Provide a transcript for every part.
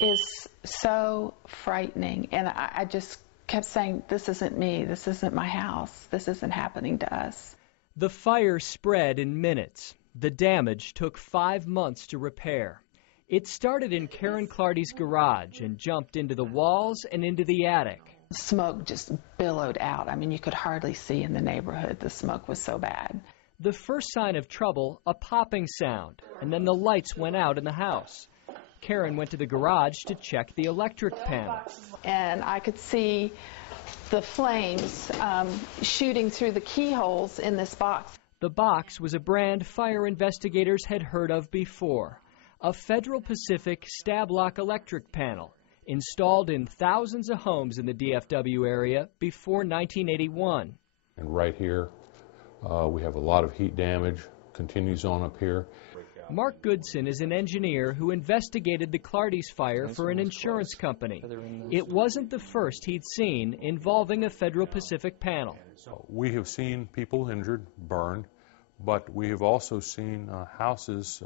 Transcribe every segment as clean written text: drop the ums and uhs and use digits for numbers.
is so frightening, and I just kept saying, this isn't me, this isn't my house, this isn't happening to us. The fire spread in minutes. The damage took 5 months to repair. It started in Karen Clardy's garage and jumped into the walls and into the attic. Smoke just billowed out. I mean, you could hardly see in the neighborhood. The smoke was so bad. The first sign of trouble, a popping sound, and then the lights went out in the house. Karen went to the garage to check the electric panel. And I could see the flames shooting through the keyholes in this box. The box was a brand fire investigators had heard of before, a Federal Pacific stab lock electric panel installed in thousands of homes in the DFW area before 1981. And right here, we have a lot of heat damage, continues on up here. Mark Goodson is an engineer who investigated the Clardy's fire for an insurance company. It wasn't the first he'd seen involving a Federal Pacific panel. We have seen people injured, burned, but we have also seen houses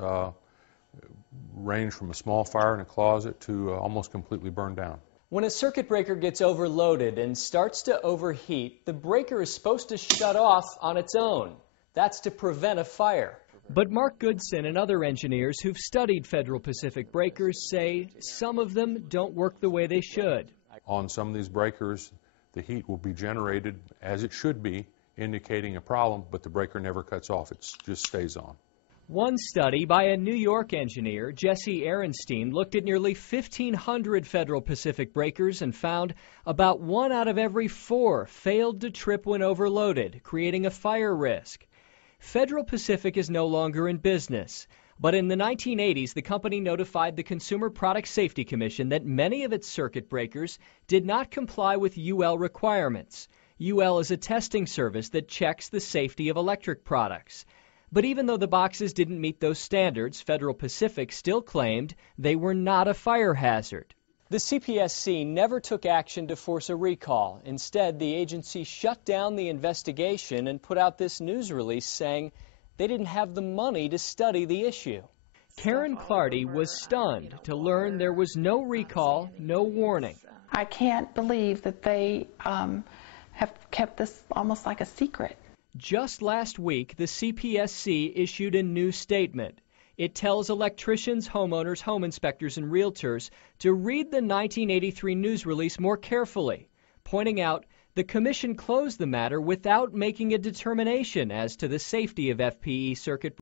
range from a small fire in a closet to almost completely burned down. When a circuit breaker gets overloaded and starts to overheat, the breaker is supposed to shut off on its own. That's to prevent a fire. But Mark Goodson and other engineers who've studied Federal Pacific breakers say some of them don't work the way they should. On some of these breakers, the heat will be generated as it should be, indicating a problem, but the breaker never cuts off. It just stays on. One study by a New York engineer, Jesse Ehrenstein, looked at nearly 1,500 Federal Pacific breakers and found about 1 out of every 4 failed to trip when overloaded, creating a fire risk. Federal Pacific is no longer in business, but in the 1980s, the company notified the Consumer Product Safety Commission that many of its circuit breakers did not comply with UL requirements. UL is a testing service that checks the safety of electric products. But even though the boxes didn't meet those standards, Federal Pacific still claimed they were not a fire hazard. The CPSC never took action to force a recall. Instead, the agency shut down the investigation and put out this news release saying they didn't have the money to study the issue. Karen Clardy was stunned to learn there was no recall, no warning. I can't believe that they have kept this almost like a secret. Just last week, the CPSC issued a new statement. It tells electricians, homeowners, home inspectors, and realtors to read the 1983 news release more carefully, pointing out the Commission closed the matter without making a determination as to the safety of FPE circuit